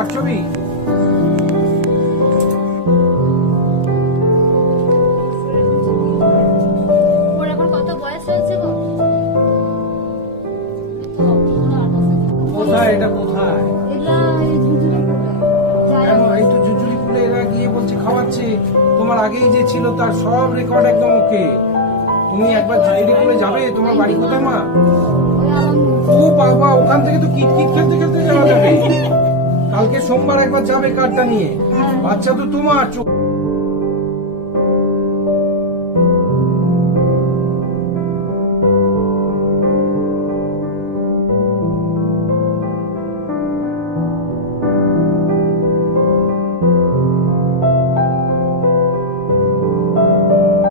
আর ছবি কোথায়? এটা কোথায়? কেন এই তো ঝুঝুরিপুরে এরা গিয়ে বলছে খাওয়াচ্ছে। তোমার আগেই যে ছিল তার সব রেকর্ড একদম ওকে। তুমি একবার ঝুঝুরিপুরে যাবে? তোমার বাড়ি কোথায় মা? ও বাবা, ওখান থেকে তো কিটকিট খেলতে খেলতে যাওয়া যাবে। কালকে সোমবার একবার যাবে কার্ডটা নিয়ে। বাচ্চা তো তোমার।